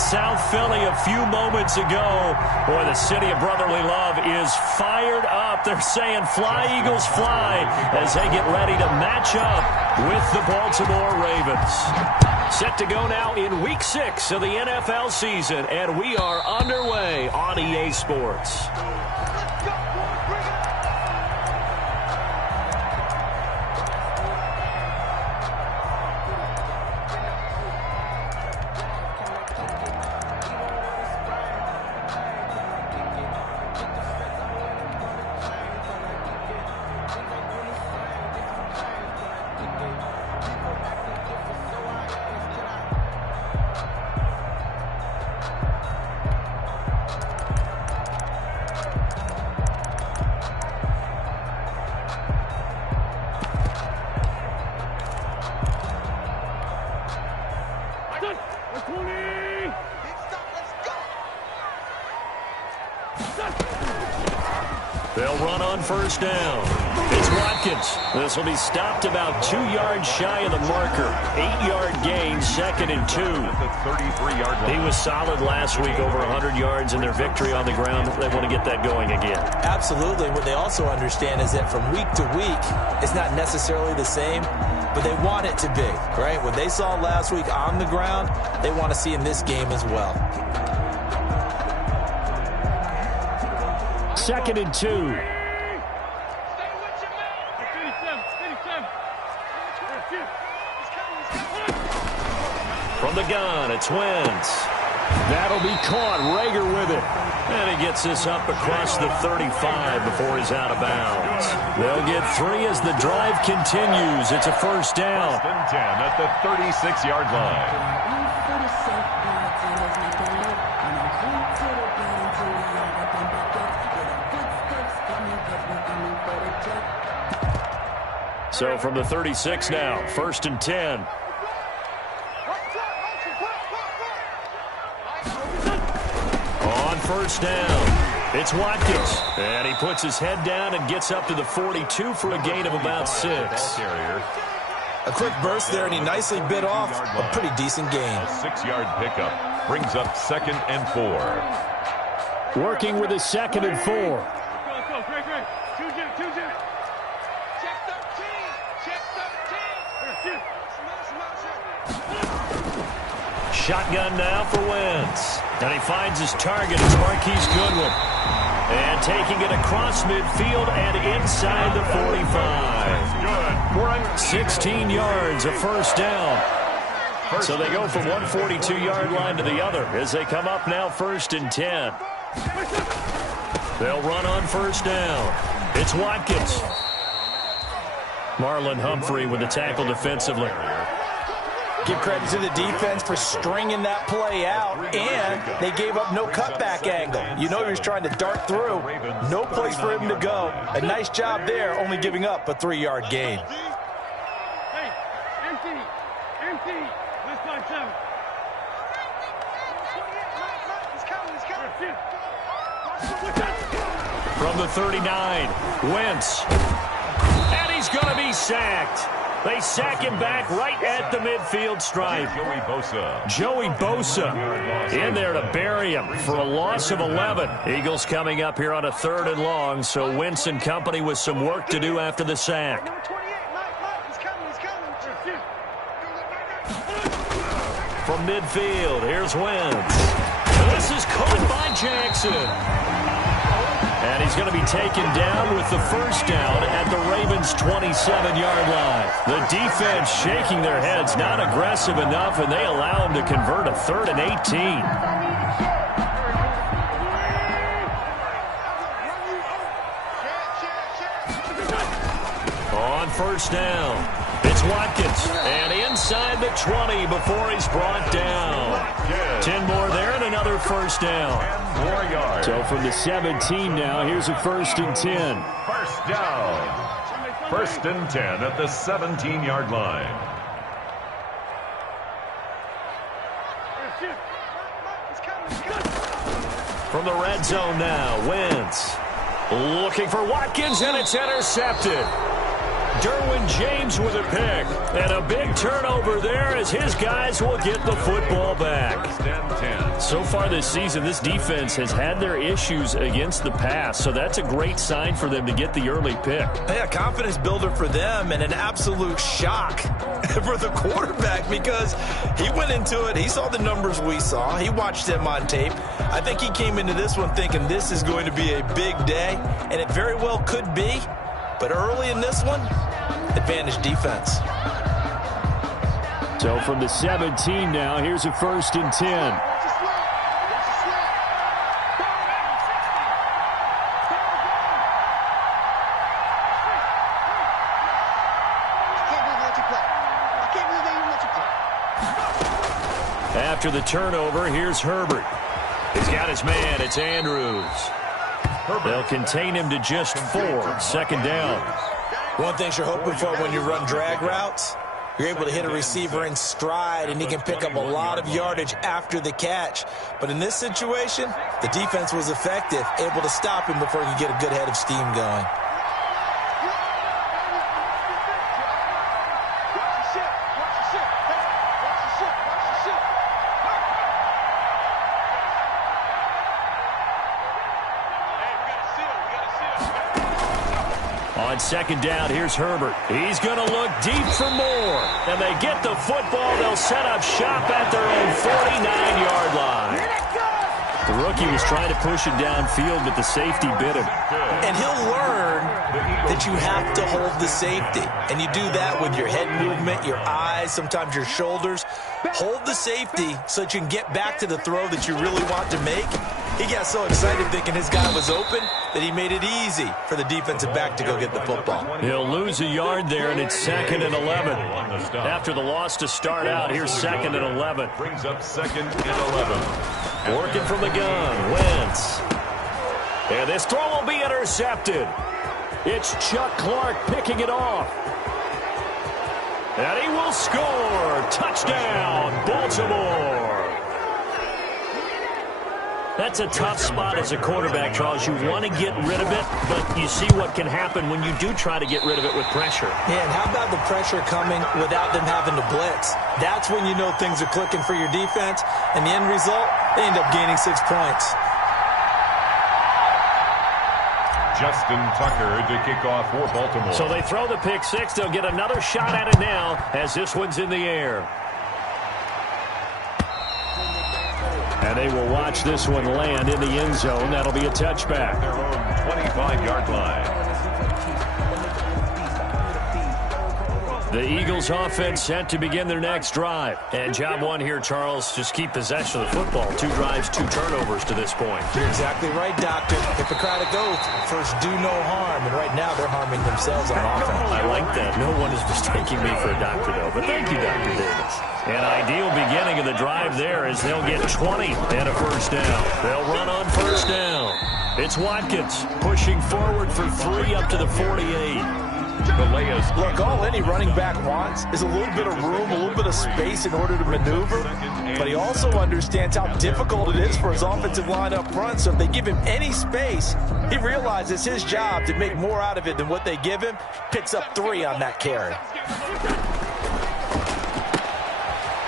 South Philly a few moments ago. Boy, the city of brotherly love is fired up. They're saying fly, Eagles, fly, as they get ready to match up with the Baltimore Ravens. Set to go now in Week 6 of the NFL season, and we are underway on EA Sports. They'll run on first down. It's Watkins. This will be stopped about 2 yards shy of the marker. 8-yard gain, 2nd and 2. He was solid last week, over 100 yards in their victory on the ground. They want to get that going again. Absolutely. What they also understand is that from week to week, it's not necessarily the same, but they want it to be, right? What they saw last week on the ground, they want to see in this game as well. 2nd and 2. From the gun, it's Wentz. That'll be caught. Rager with it. And he gets this up across the 35 before he's out of bounds. They'll get 3 as the drive continues. It's a first down. 1st and 10 at the 36-yard line. So from the 36 now, 1st and 10. On first down, it's Watkins. And he puts his head down and gets up to the 42 for a gain of about 6. A quick burst there, and he nicely bit off a pretty decent gain. A 6-yard pickup brings up 2nd and 4. Working with his 2nd and 4. Shotgun now for Wentz. And he finds his target. It's Marquise Goodwin. And taking it across midfield and inside the 45. 16 yards, a first down. So they go from one 42-yard line to the other as they come up now 1st and 10. They'll run on first down. It's Watkins. Marlon Humphrey with the tackle defensively. Give credit to the defense for stringing that play out, and they gave up no cutback angle. You know he was trying to dart through. No place for him to go. A nice job there, only giving up a 3-yard gain. Hey, empty. Let's play 7. From the 39, Wentz. And he's going to be sacked. They sack him back right at the midfield stripe. Joey Bosa in there to bury him for a loss of 11. Eagles coming up here on a 3rd and long, so Wentz and company with some work to do after the sack. From midfield, here's Wentz. This is caught by Jackson. And he's going to be taken down with the first down at the Ravens' 27-yard line. The defense shaking their heads, not aggressive enough, and they allow him to convert a 3rd and 18. On first down, it's Watkins. And inside the 20 before he's brought down. 10 more there and another first down. 4 yards. So from the 17 now, here's a 1st and 10. First down. 1st and 10 at the 17-yard line. From the red zone now, Wentz looking for Watkins, and it's intercepted. Derwin James with a pick. And a big turnover there as his guys will get the football back. So far this season, this defense has had their issues against the pass, so that's a great sign for them to get the early pick. Yeah, confidence builder for them and an absolute shock for the quarterback because he went into it. He saw the numbers we saw. He watched them on tape. I think he came into this one thinking this is going to be a big day, and it very well could be. But early in this one, advantage defense. So from the 17 now, here's a 1st and 10. After the turnover, here's Herbert. He's got his man. It's Andrews. They'll contain him to just 4. 2nd down. One thing you're hoping for when you run drag routes, you're able to hit a receiver in stride, and he can pick up a lot of yardage after the catch. But in this situation, the defense was effective, able to stop him before he could get a good head of steam going. On 2nd down, here's Herbert. He's going to look deep for more. And they get the football. They'll set up shop at their own 49-yard line. The rookie was trying to push it downfield, but the safety bit him. And he'll learn that you have to hold the safety. And you do that with your head movement, your eyes, sometimes your shoulders. Hold the safety so that you can get back to the throw that you really want to make. He got so excited thinking his guy was open that he made it easy for the defensive back to go get the football. He'll lose a yard there, and it's 2nd and 11. After the loss to start out, here's 2nd and 11. Brings up 2nd and 11. Working from the gun, Wentz. And this throw will be intercepted. It's Chuck Clark picking it off. And he will score. Touchdown, Baltimore. That's a tough spot as a quarterback, Charles. You want to get rid of it, but you see what can happen when you do try to get rid of it with pressure. Yeah, and how about the pressure coming without them having to blitz? That's when you know things are clicking for your defense, and the end result, they end up gaining 6 points. Justin Tucker to kick off for Baltimore. So they throw the pick 6. They'll get another shot at it now as this one's in the air. And they will watch this one land in the end zone. That'll be a touchback. Their own 25-yard line. The Eagles offense set to begin their next drive. And job one here, Charles, just keep possession of the football. 2 drives, 2 turnovers to this point. You're exactly right, Doctor. Hippocratic oath. First, do no harm. And right now, they're harming themselves on offense. I like that. No one is mistaking me for a doctor, though. But thank you, Dr. Davis. An ideal beginning of the drive there as they'll get 20 and a 1st down. They'll run on 1st down. It's Watkins pushing forward for 3 up to the 48. Look, all any running back wants is a little bit of room, a little bit of space in order to maneuver. But he also understands how difficult it is for his offensive line up front. So if they give him any space, he realizes his job to make more out of it than what they give him. Picks up 3 on that carry.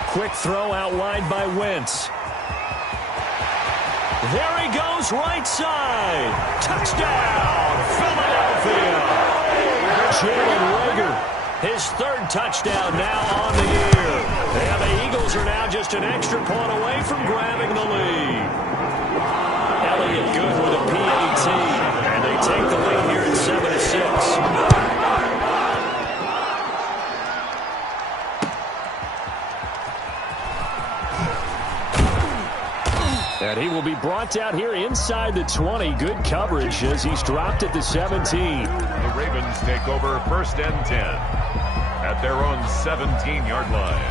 Quick throw out wide by Wentz. There he goes, right side. Touchdown, Philadelphia. Jalen Reagor, his 3rd touchdown now on the year. And the Eagles are now just an extra point away from grabbing the lead. Elliott good with a PAT, and they take the lead here at 7-6. And he will be brought down here inside the 20. Good coverage as he's dropped at the 17. The Ravens take over 1st and 10 at their own 17-yard line.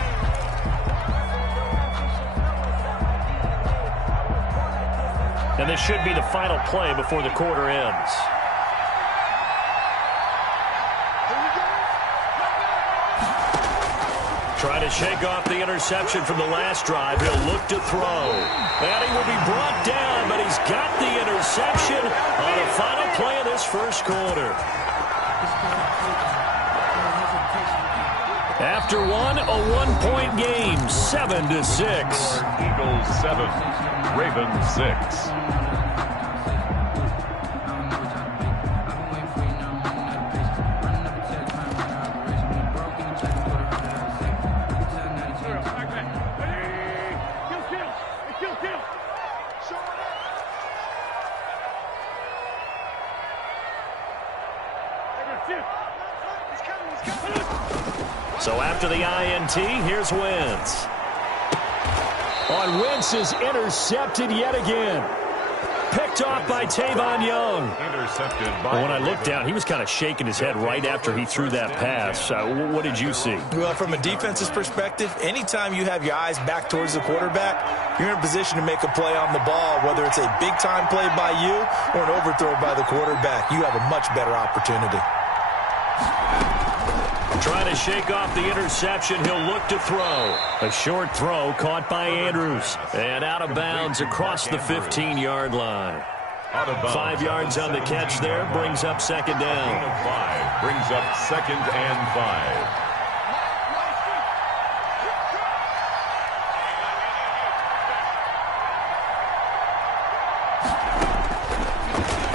And this should be the final play before the quarter ends. Trying to shake off the interception from the last drive. He'll look to throw. And he will be brought down, but he's got the interception on the final play of this 1st quarter. after one, a one-point game, 7-6. Eagles 7, Ravens 6. So after the INT, here's Wentz. On Wentz is intercepted yet again. Picked off by Tavon Young. Intercepted by when I looked down, he was kind of shaking his head right after he threw that pass. What did you see? Well, from a defense's perspective, anytime you have your eyes back towards the quarterback, you're in a position to make a play on the ball, whether it's a big-time play by you or an overthrow by the quarterback. You have a much better opportunity. Trying to shake off the interception. He'll look to throw. A short throw caught by Andrews. And out of bounds across the 15-yard line. 5 yards on the catch there. Brings up second down. 5 brings up 2nd and 5.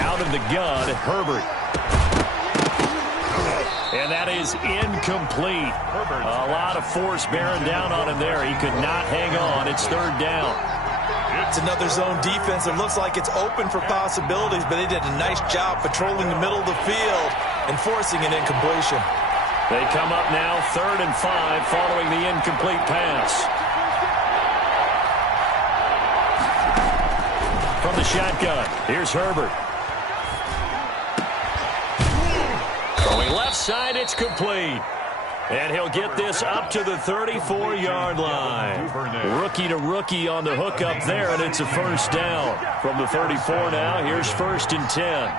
Out of the gun, Herbert. And that is incomplete. A lot of force bearing down on him there. He could not hang on. It's third down. It's another zone defense. It looks like it's open for possibilities, but they did a nice job patrolling the middle of the field and forcing an incompletion. They come up now 3rd and 5 following the incomplete pass. From the shotgun, here's Herbert. Throwing left side, it's complete. And he'll get this up to the 34-yard line. Rookie to rookie on the hook up there, and it's a first down. From the 34 now, here's 1st and 10.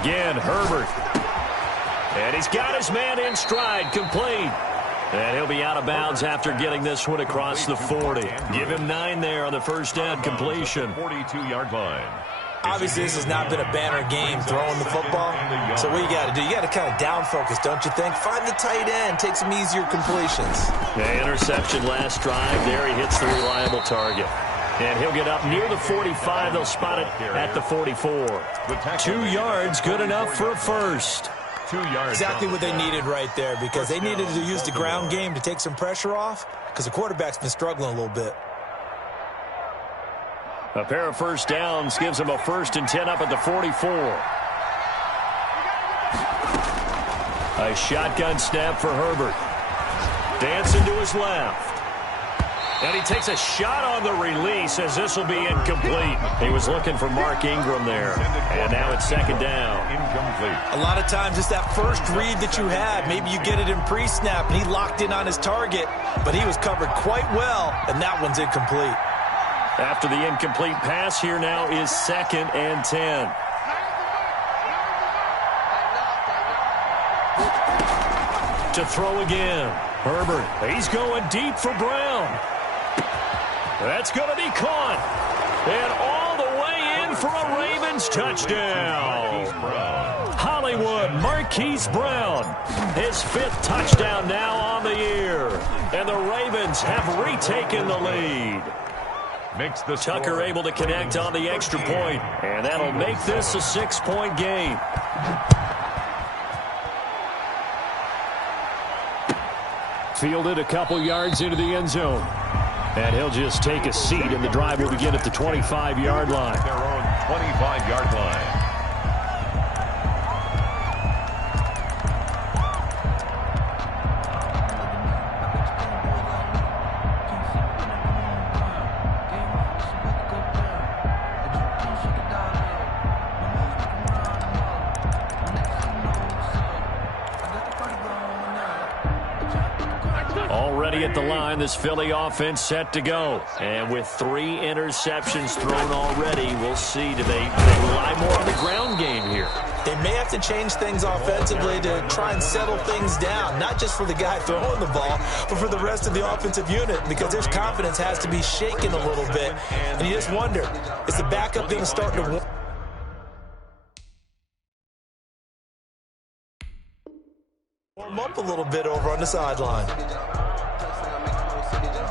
Again, Herbert. And he's got his man in stride, complete. And he'll be out of bounds after getting this one across the 40. Give him 9 there on the first down completion. 42-yard line. Obviously, this has not been a banner game throwing the football. So what you got to do, you got to kind of down focus, don't you think? Find the tight end, take some easier completions. The interception last drive. There he hits the reliable target. And he'll get up near the 45. They'll spot it at the 44. 2 yards, good enough for a first. 2 yards. Exactly what they needed right there, because they needed to use the ground game to take some pressure off, because the quarterback's been struggling a little bit. A pair of first downs gives them a 1st and 10 up at the 44. A shotgun snap for Herbert. Dancing to his left. And he takes a shot on the release as this will be incomplete. He was looking for Mark Ingram there. And now it's 2nd down. Incomplete. A lot of times it's that first read that you have. Maybe you get it in pre-snap and he locked in on his target, but he was covered quite well, and that one's incomplete. After the incomplete pass, here now is 2nd and 10. To throw again. Herbert, he's going deep for Brown. That's going to be caught. And all the way in for a Ravens touchdown. Hollywood Marquise Brown. His 5th touchdown now on the year. And the Ravens have retaken the lead. Makes the Tucker able to connect on the extra point. And that'll make this a 6-point game. Fielded a couple yards into the end zone. And he'll just take a seat, and the drive will begin at the 25-yard line. Their own 25-yard line. Already at the line, this Philly offense set to go. And with 3 interceptions thrown already, we'll see. Do they rely more on the ground game here? They may have to change things offensively to try and settle things down, not just for the guy throwing the ball, but for the rest of the offensive unit, because their confidence has to be shaken a little bit. And you just wonder, is the backup going to start to warm up a little bit over on the sideline?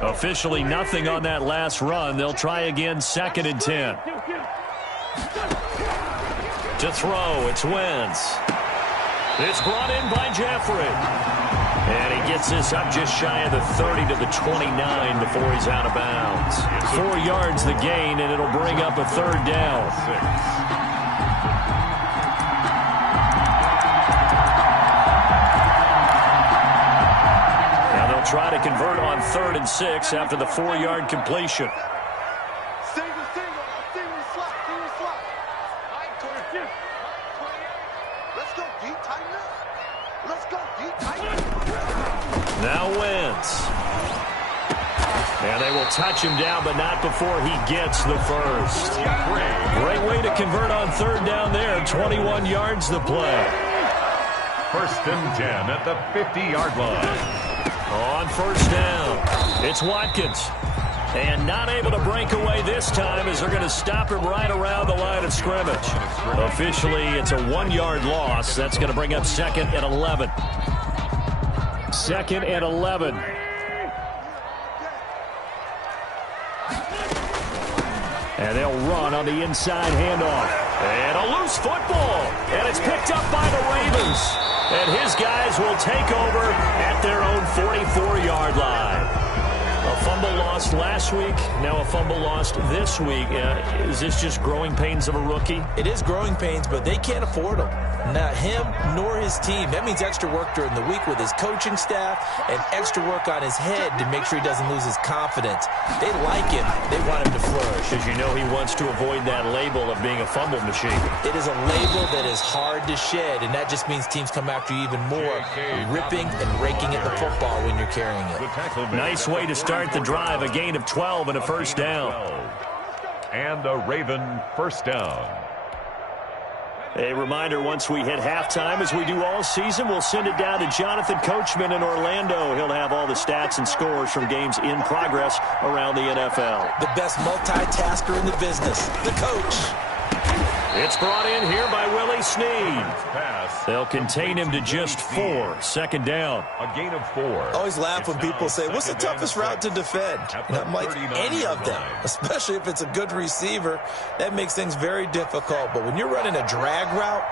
Officially nothing on that last run. They'll try again, 2nd and 10. To throw, it's Wentz. It's brought in by Jeffrey. And he gets this up just shy of the 30 to the 29 before he's out of bounds. 4 yards the gain, and it'll bring up a 3rd down. Try to convert on 3rd and 6 after the 4-yard completion. Single slot. Let's go deep, tighten up. Let's go deep, tighten up. Now Wentz. And they will touch him down, but not before he gets the first. Great way to convert on 3rd down there. 21 yards the play. 1st and 10 at the 50-yard line. On 1st down, it's Watkins. And not able to break away this time as they're going to stop him right around the line of scrimmage. Officially, it's a 1-yard loss. That's going to bring up 2nd and 11. 2nd and 11. And they'll run on the inside handoff. And a loose football. And it's picked up by the Ravens. And his guys will take over at their own 44-yard line. A fumble lost last week, now a fumble lost this week. Is this just growing pains of a rookie? It is growing pains, but they can't afford them. Not him nor his team. That means extra work during the week with his coaching staff and extra work on his head to make sure he doesn't lose his confidence. They like him. They want him to flourish. Because you know he wants to avoid that label of being a fumble machine. It is a label that is hard to shed, and that just means teams come after you even more, ripping and raking at the football when you're carrying it. Nice way to start the drive, a gain of 12 and a 1st down. And a Raven 1st down. A reminder, once we hit halftime, as we do all season, we'll send it down to Jonathan Coachman in Orlando. He'll have all the stats and scores from games in progress around the NFL. The best multitasker in the business, the coach. It's brought in here by Willie Snead. They'll contain him to just 4. 2nd down. A gain of 4. I always laugh when people say, what's the toughest route to defend? And I'm like, any of them, especially if it's a good receiver. That makes things very difficult. But when you're running a drag route,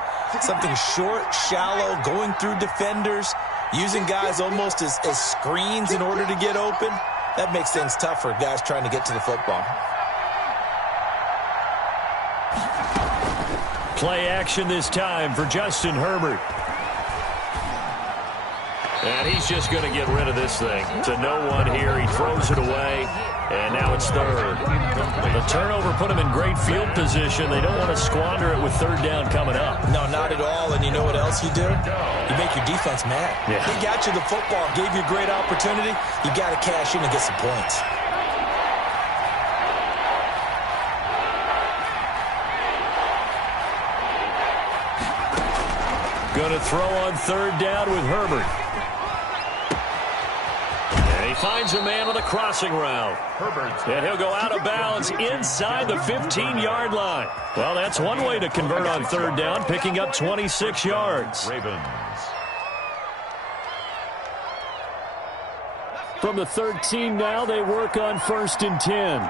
something short, shallow, going through defenders, using guys almost as screens in order to get open, that makes things tough for guys trying to get to the football. Play action this time for Justin Herbert. And he's just going to get rid of this thing. To no one here. He throws it away. And now it's 3rd. The turnover put him in great field position. They don't want to squander it with 3rd down coming up. No, not at all. And you know what else you do? You make your defense mad. Yeah. He got you the football, gave you a great opportunity. You got to cash in and get some points. Going to throw on 3rd down with Herbert. And he finds a man on the crossing route. Herbert. And he'll go out of bounds inside the 15-yard line. Well, that's one way to convert on 3rd down, picking up 26 yards. Ravens. From the 13 now, they work on 1st and 10.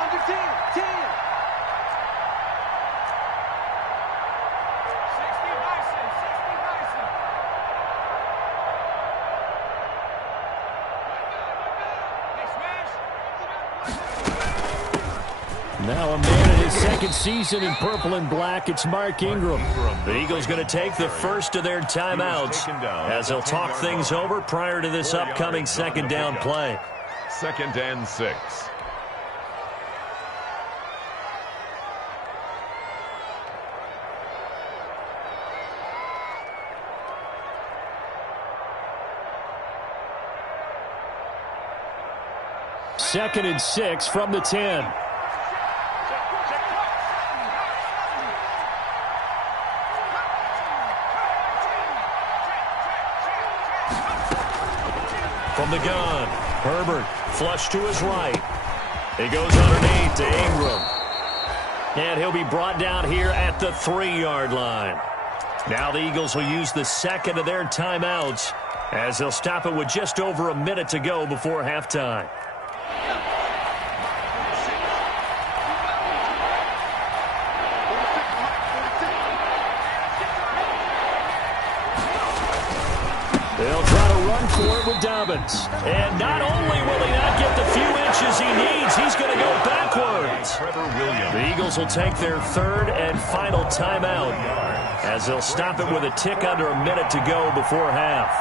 Under 10. Now a man in his 2nd season in purple and black. It's Mark Ingram. The Eagles going to take the first of their timeouts as they'll talk things over prior to this upcoming 2nd down play. 2nd and 6. 2nd and 6 from the 10. From the gun, Herbert flush to his right. He goes underneath to Ingram. And he'll be brought down here at the 3-yard line. Now the Eagles will use the second of their timeouts as they'll stop it with just over a minute to go before halftime. They'll try to run for it with Dobbins. And not only will he not get the few inches he needs, he's going to go backwards. The Eagles will take their 3rd and final timeout as they'll stop it with a tick under a minute to go before half.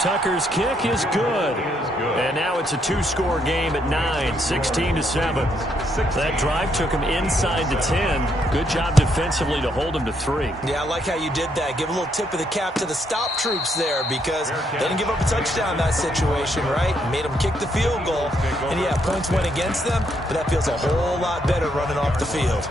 Tucker's kick is good. And now it's a 2-score game at 9, 16-7. That drive took him inside the 10. Good job defensively to hold him to 3. Yeah, I like how you did that. Give a little tip of the cap to the stop troops there because they didn't give up a touchdown in that situation, right? Made them kick the field goal. And, yeah, points went against them, but that feels a whole lot better running off the field.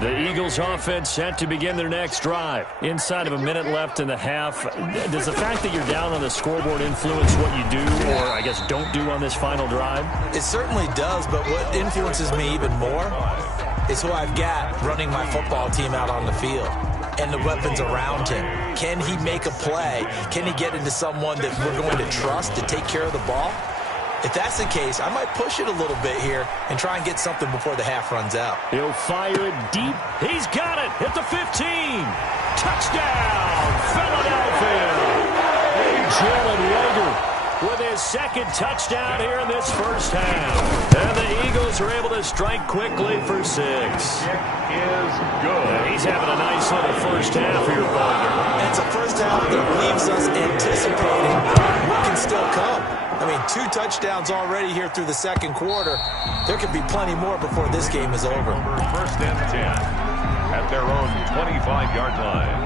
The Eagles offense set to begin their next drive. Inside of a minute left in the half. Does the fact that you're down on the scoreboard influence what you do or, I guess, don't do on this final drive? It certainly does, but what influences me even more is who I've got running my football team out on the field and the weapons around him. Can he make a play? Can he get into someone that we're going to trust to take care of the ball? If that's the case, I might push it a little bit here and try and get something before the half runs out. He'll fire it deep. He's got it at the 15. Touchdown, Philadelphia. Jalen Reagor with his 2nd touchdown here in this first half. And the Eagles are able to strike quickly for 6. Is good. He's having a nice little first half here, Butler. And it's a first half that leaves us anticipating what can still come. I mean, 2 touchdowns already here through the 2nd quarter. There could be plenty more before this game is over. 1st and 10 at their own 25-yard line.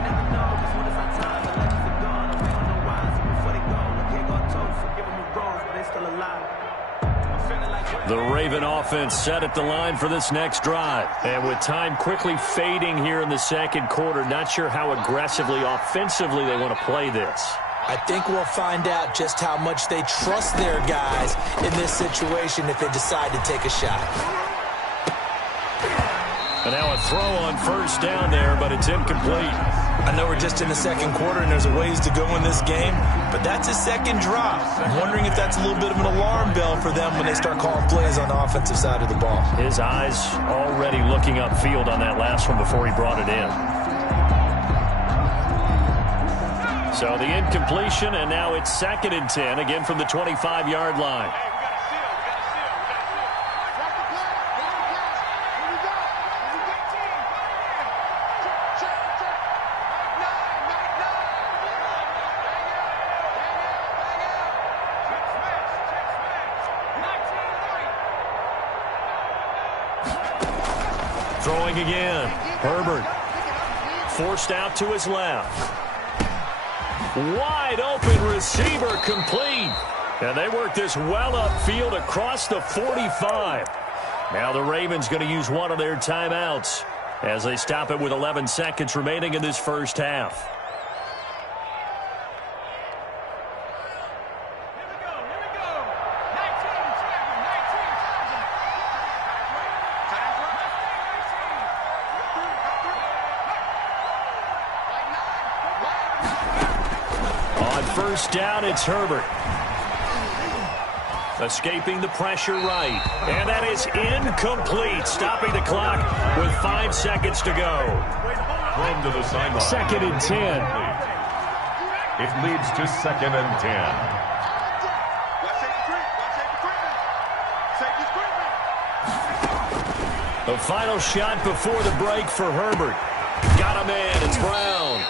The Raven offense set at the line for this next drive. And with time quickly fading here in the 2nd quarter, not sure how aggressively, offensively they want to play this. I think we'll find out just how much they trust their guys in this situation if they decide to take a shot. And now a throw on first down there, but it's incomplete. I know we're just in the 2nd quarter and there's a ways to go in this game, but that's a 2nd drop. I'm wondering if that's a little bit of an alarm bell for them when they start calling plays on the offensive side of the ball. His eyes already looking upfield on that last one before he brought it in. So the incompletion, and now it's 2nd and 10, again from the 25-yard line. Throwing again. Herbert forced out to his left. Wide open receiver complete. And they work this well upfield across the 45. Now the Ravens going to use one of their timeouts as they stop it with 11 seconds remaining in this first half. First down, it's Herbert. Escaping the pressure right. And that is incomplete. Stopping the clock with 5 seconds to go. Thrown to the sideline. 2nd and 10. It leads to 2nd and 10. The final shot before the break for Herbert. Got a man. It's Brown.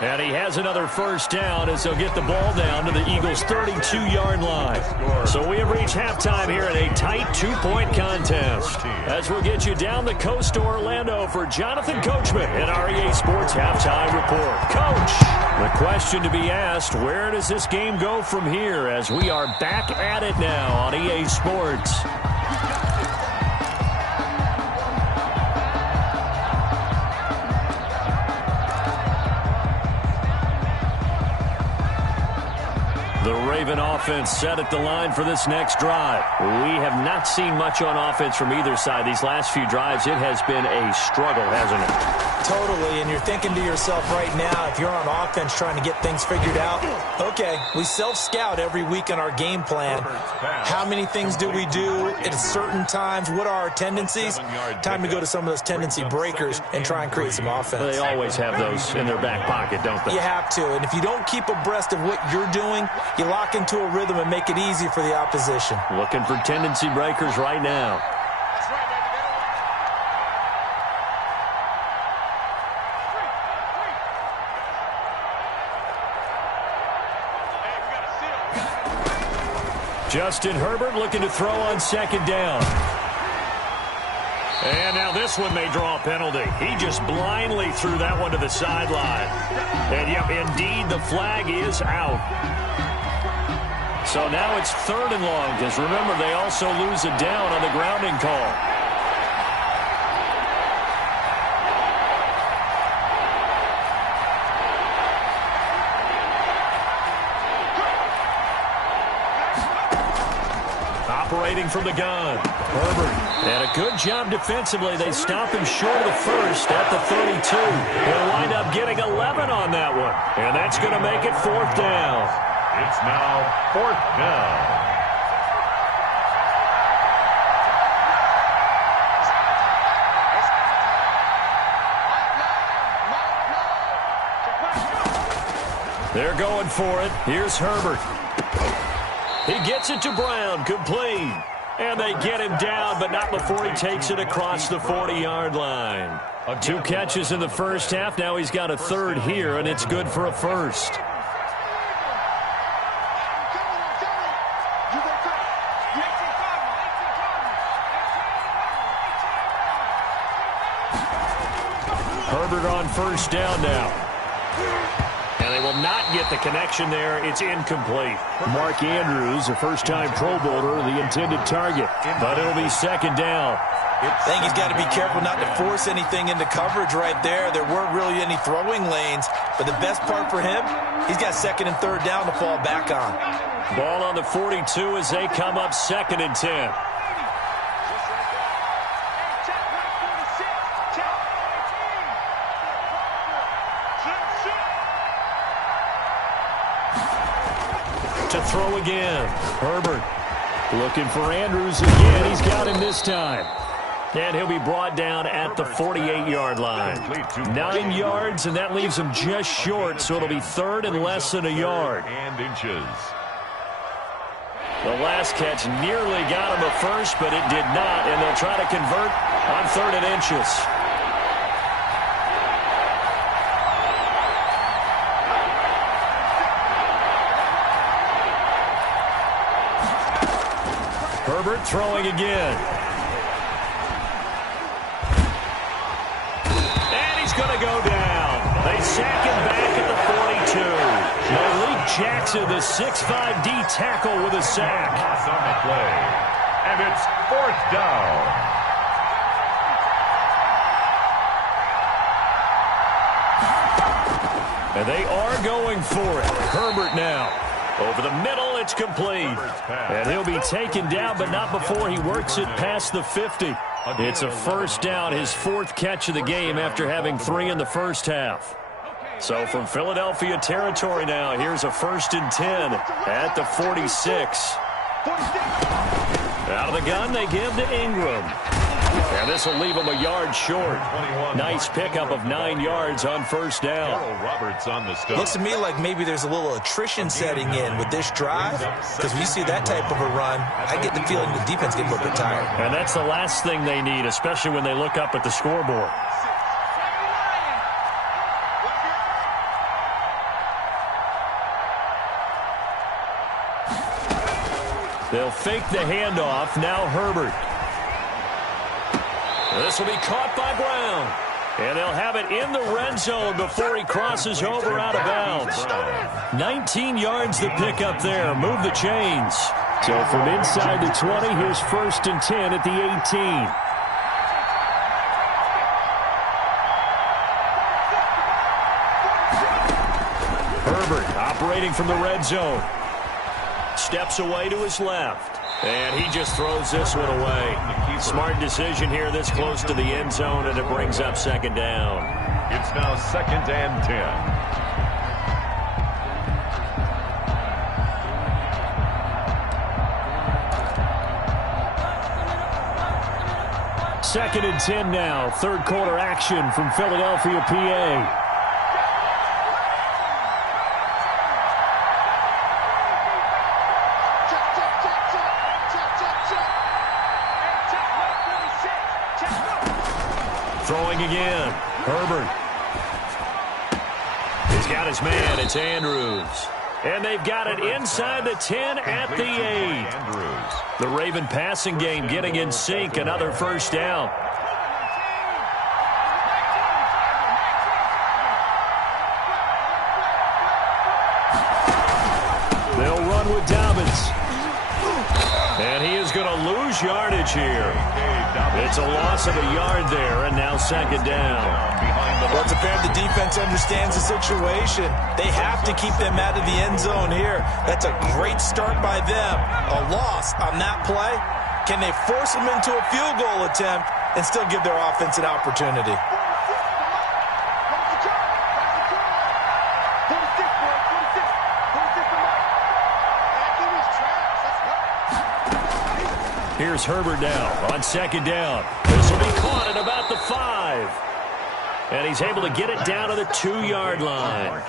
And he has another first down as they'll get the ball down to the Eagles' 32-yard line. So we have reached halftime here in a tight 2-point contest. As we'll get you down the coast to Orlando for Jonathan Coachman in our EA Sports Halftime Report. Coach, the question to be asked, where does this game go from here as we are back at it now on EA Sports? The Raven offense set at the line for this next drive. We have not seen much on offense from either side. These last few drives, it has been a struggle, hasn't it? Totally, and you're thinking to yourself right now, if you're on offense trying to get things figured out, okay, we self-scout every week on our game plan. How many things do we do at certain times? What are our tendencies? Time to go to some of those tendency breakers and try and create some offense. They always have those in their back pocket, don't they? You have to, and if you don't keep abreast of what you're doing, you lock into a rhythm and make it easy for the opposition. Looking for tendency breakers right now. Justin Herbert looking to throw on second down. And now this one may draw a penalty. He just blindly threw that one to the sideline. And, yep, indeed, the flag is out. So now it's 3rd and long, because remember, they also lose a down on the grounding call. Operating from the gun, Herbert. And a good job defensively. They stop him short of the first at the 32. He'll wind up getting 11 on that one. And that's going to make it 4th down. It's now 4th down. They're going for it. Here's Herbert. He gets it to Brown, complete. And they get him down, but not before he takes it across the 40-yard line. 2 catches in the first half. Now he's got a 3rd here, and it's good for a first. Herbert on first down now. And they will not get the connection there. It's incomplete. Mark Andrews, a first-time Pro Bowler, the intended target. But it'll be 2nd down. I think he's got to be careful not to force anything into coverage right there. There weren't really any throwing lanes. But the best part for him, he's got 2nd and 3rd down to fall back on. Ball on the 42 as they come up 2nd and 10. To throw again. Herbert looking for Andrews again. He's got him this time. And he'll be brought down at the 48-yard line. 9 yards, and that leaves him just short, so it'll be 3rd and less than a yard. The last catch nearly got him a first, but it did not, and they'll try to convert on 3rd and inches. Herbert throwing again. And he's going to go down. They sack him back at the 42. Malik Jackson, the 6'5" D tackle with a sack. Pass on the play. And it's 4th down. And they are going for it. Herbert now. Over the middle, it's complete. And he'll be taken down, but not before he works it past the 50. It's a first down, his 4th catch of the game after having 3 in the first half. So from Philadelphia territory now, here's a 1st and 10 at the 46. Out of the gun, they give to Ingram. And this will leave him a yard short. Nice pickup of 9 yards on first down. Roberts on the stop. Looks to me like maybe there's a little attrition setting in with this drive, because when you see that type of a run, I get the feeling the defense gets a little bit tired. And that's the last thing they need, especially when they look up at the scoreboard. They'll fake the handoff. Now Herbert. This will be caught by Brown. And they'll have it in the red zone before he crosses over out of bounds. 19 yards to pick up there. Move the chains. So from inside the 20, here's 1st and 10 at the 18. Herbert operating from the red zone. Steps away to his left. And he just throws this one away. Smart decision here this close to the end zone, and it brings up 2nd down. It's now 2nd and 10. 2nd and 10 now. 3rd quarter action from Philadelphia, PA. Throwing again. Herbert. He's got his man. It's Andrews. And they've got it inside the 10 at the 8. The Raven passing game getting in sync. Another first down. They'll run with Dobbins. And he is going to lose yardage here. It's a loss of a yard there, and now 2nd down. Well, it's apparent the defense understands the situation. They have to keep them out of the end zone here. That's a great start by them. A loss on that play. Can they force them into a field goal attempt and still give their offense an opportunity? Here's Herbert now on 2nd down. This will be caught at about the 5. And he's able to get it down to the 2-yard line.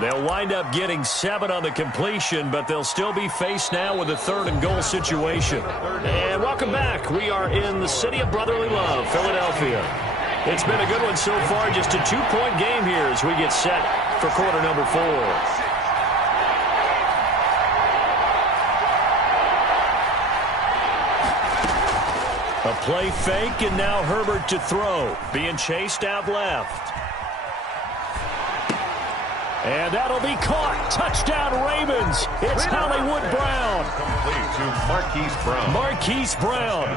They'll wind up getting 7 on the completion, but they'll still be faced now with a 3rd and goal situation. And welcome back. We are in the city of brotherly love, Philadelphia. It's been a good one so far. Just a 2-point game here as we get set for quarter number 4. A play fake, and now Herbert to throw. Being chased out left. And that'll be caught. Touchdown, Ravens. It's Hollywood Brown. Complete to Marquise Brown. Marquise Brown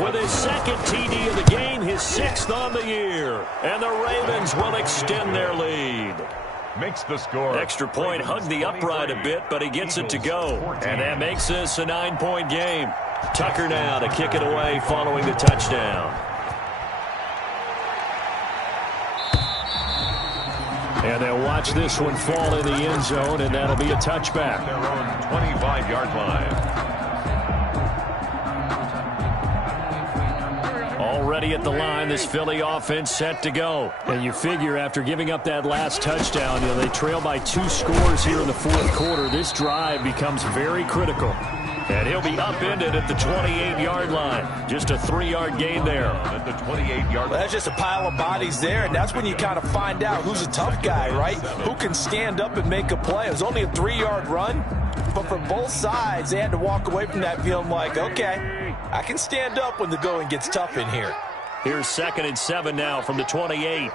with his 2nd TD of the game, his 6th on the year. And the Ravens will extend their lead. Makes the score. Extra point hugged the upright a bit, but he gets it to go. And that makes this a 9-point game. Tucker now to kick it away following the touchdown. And they'll watch this one fall in the end zone, and that'll be a touchback. Their own 25-yard line. Already at the line, this Philly offense set to go. And you figure after giving up that last touchdown, they trail by 2 scores here in the 4th quarter. This drive becomes very critical. And he'll be upended at the 28-yard line. Just a 3-yard gain there. At the 28-yard line. Well, that's just a pile of bodies there, and that's when you kind of find out who's a tough guy, right? Who can stand up and make a play. It was only a 3-yard run, but for both sides, they had to walk away from that feeling like, okay, I can stand up when the going gets tough in here. Here's 2nd and 7 now from the 28.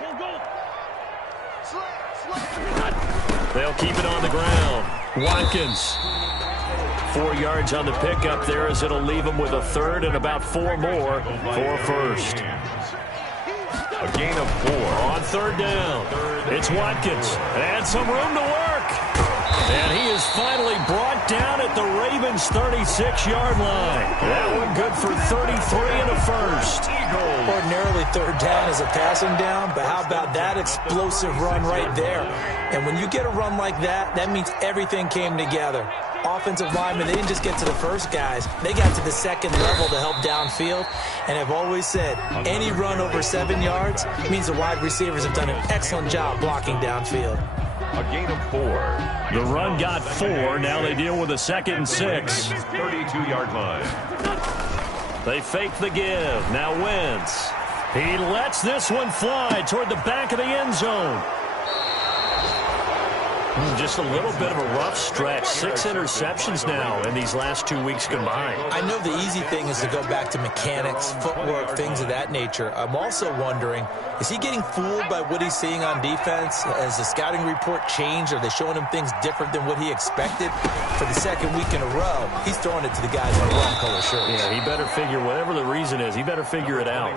They'll keep it on the ground. Watkins. 4 yards on the pickup there as it'll leave them with a 3rd and about 4 more for 1st. A gain of 4. On 3rd down. It's Watkins. And some room to work. And he is finally brought down at the Ravens' 36-yard line. That one good for 33 and a first. Ordinarily, third down is a passing down, but how about that explosive run right there? And when you get a run like that, that means everything came together. Offensive linemen, they didn't just get to the first guys. They got to the second level to help downfield. And I've always said, any run over 7 yards means the wide receivers have done an excellent job blocking downfield. A gain of 4. The run got 4. Now they deal with a 2nd and 6. 32-yard line. They fake the give. Now Wentz. He lets this one fly toward the back of the end zone. Just a little bit of a rough stretch. 6 interceptions now in these last 2 weeks combined. I know the easy thing is to go back to mechanics, footwork, things of that nature. I'm also wondering, is he getting fooled by what he's seeing on defense? Has the scouting report changed? Are they showing him things different than what he expected? For the second week in a row, he's throwing it to the guys in wrong color shirts. Yeah, he better figure, whatever the reason is, he better figure it out.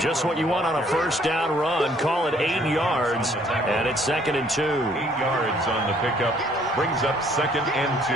Just what you want on a first down run. Call it 8 yards, and it's 2nd and 2. 8 yards on the pickup, brings up 2nd and 2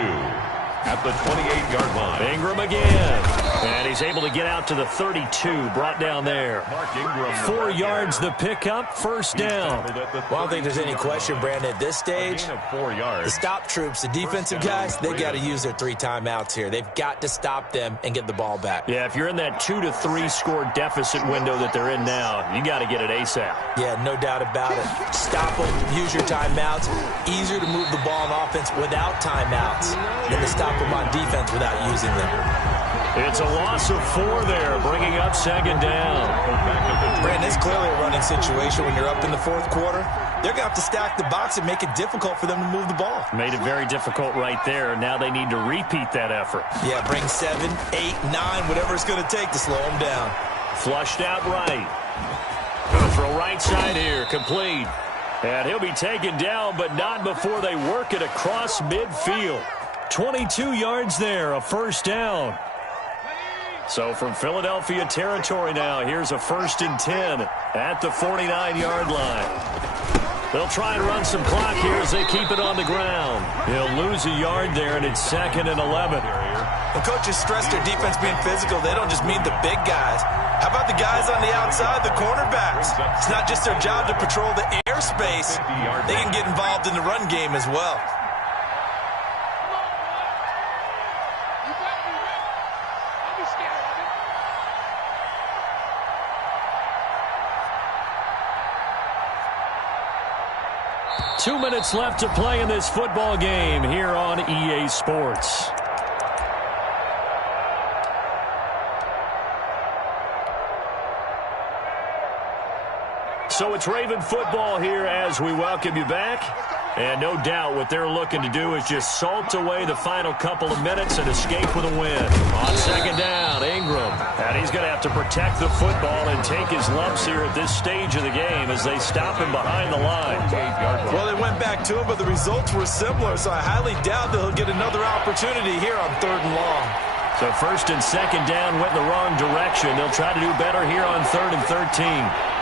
at the 28-yard line. Ingram again, and he's able to get out to the 32, brought down there. Mark Ingram, 4 yards the pickup, first down. Well, I don't think there's any question, Brandon, at this stage, gain of 4 yards. the stop troops, the defensive guys, they got to use their 3 timeouts here. They've got to stop them and get the ball back. Yeah, if you're in that 2 to 3 score deficit window that they're in now, you got to get it ASAP. Yeah, no doubt about it. Stop them, use your timeouts. Easier to move the ball on offense without timeouts than to stop them on defense without using them. It's a loss of 4 there, bringing up 2nd down. Brandon, it's clearly a running situation when you're up in the 4th quarter. They're going to have to stack the box and make it difficult for them to move the ball. Made it very difficult right there. Now they need to repeat that effort. Yeah, bring 7, 8, 9, whatever it's going to take to slow them down. Flushed out right. Going to throw right side here, complete. And he'll be taken down, but not before they work it across midfield. 22 yards there, a first down. So from Philadelphia territory now, here's a 1st and 10 at the 49-yard line. They'll try and run some clock here as they keep it on the ground. He'll lose a yard there, and it's 2nd and 11. When coaches stress their defense being physical, they don't just mean the big guys. How about the guys on the outside, the cornerbacks? It's not just their job to patrol the airspace. They can get involved in the run game as well. Two minutes left to play in this football game here on EA Sports. So it's Raven football here as we welcome you back. And no doubt what they're looking to do is just salt away the final couple of minutes and escape with a win. On 2nd down, Ingram. And he's going to have to protect the football and take his lumps here at this stage of the game as they stop him behind the line. Well, they went back to him, but the results were similar, so I highly doubt that he'll get another opportunity here on 3rd and long. So 1st and 2nd down went in the wrong direction. They'll try to do better here on 3rd and 13.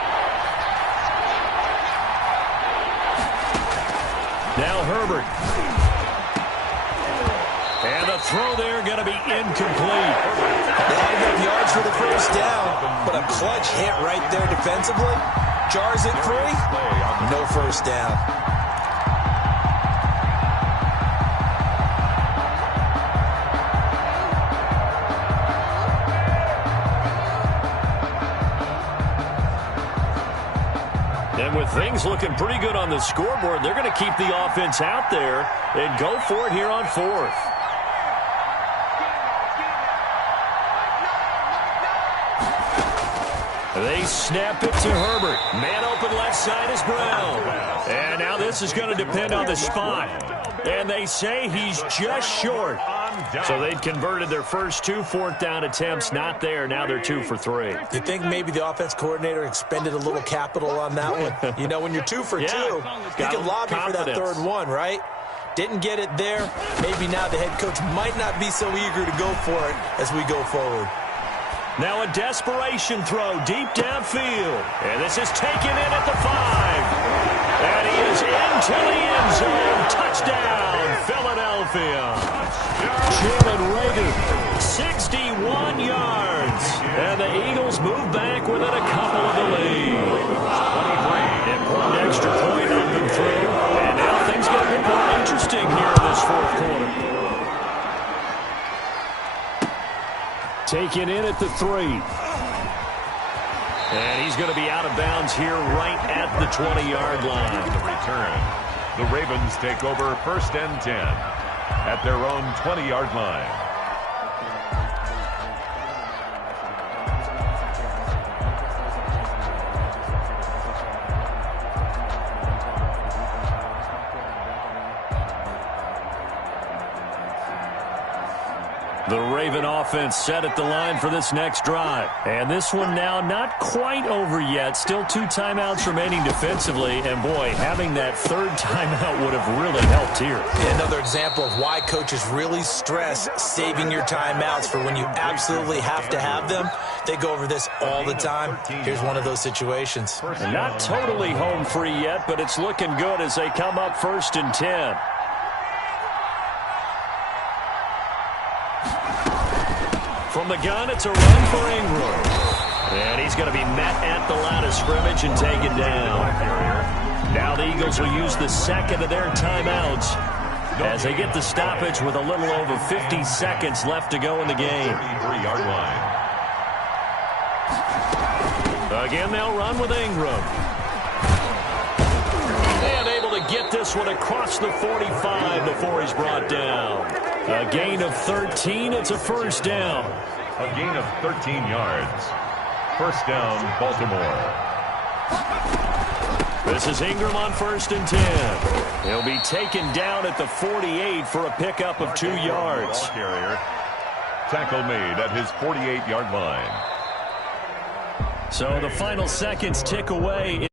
Now Herbert. And the throw there going to be incomplete. Not enough yards for the first down, but a clutch hit right there defensively. Jars it free. No first down. And with things looking pretty good on the scoreboard, they're going to keep the offense out there and go for it here on 4th. They snap it to Herbert. Man open left side is Brown. And now this is going to depend on the spot. And they say he's just short. So they'd converted their first 2 4th down attempts. Not there. Now they're 2 for 3. You think maybe the offense coordinator expended a little capital on that one? You know, when you're 2 for 2, you can lobby for that 3rd one, right? Didn't get it there. Maybe now the head coach might not be so eager to go for it as we go forward. Now a desperation throw deep downfield. And this is taken in at the 5. And he is into the end zone. Touchdown, Philadelphia. Jalen Reagor, 61 yards. And the Eagles move back within a couple of the lead. Important extra point up and through. And now things get a bit more interesting here in this fourth quarter. Taken in at the 3. And he's going to be out of bounds here right at the 20-yard line. The return. The Ravens take over 1st and 10 at their own 20-yard line. The Raven offense set at the line for this next drive. And this one now not quite over yet. Still 2 timeouts remaining defensively. And, boy, having that 3rd timeout would have really helped here. Another example of why coaches really stress saving your timeouts for when you absolutely have to have them. They go over this all the time. Here's one of those situations. And not totally home free yet, but it's looking good as they come up 1st and 10. From the gun, it's a run for Ingram. And he's going to be met at the line of scrimmage and taken down. Now the Eagles will use the 2nd of their timeouts as they get the stoppage with a little over 50 seconds left to go in the game. 33-yard line. Again, they'll run with Ingram. And able to get this one across the 45 before he's brought down. A gain of 13. It's a 1st down. A gain of 13 yards. 1st down, Baltimore. This is Ingram on 1st and 10. He'll be taken down at the 48 for a pickup of 2 yards. Ball carrier. Tackle made at his 48-yard line. So the final seconds tick away.